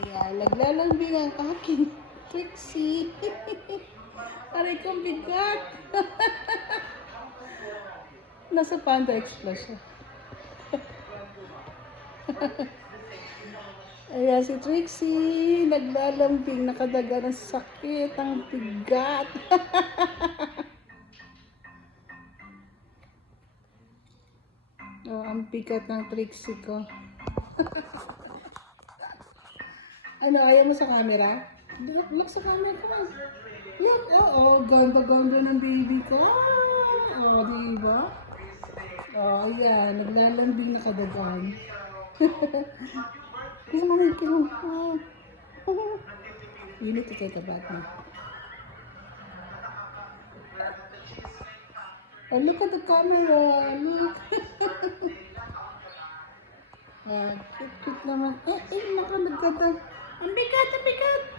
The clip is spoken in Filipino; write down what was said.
Ayan, naglalambing ang aking Trixie. Aray kong bigat. Nasa Panda Express siya. Ayan si Trixie, naglalambing, nakadaga ng sakit, ang bigat. Oh, ang bigat ng Trixie ko. Ano, ayaw mo sa camera? Look sa camera ko. Look, oo, ganda-ganda ng baby ko. Oo, diba? Oo, yan, naglalambing na kadagan. Gusto mo rin kilo. You need to take a bath now. Oh, look at the camera. Look. Cute naman. Naka nagkata. Ang bigat, ang bigat.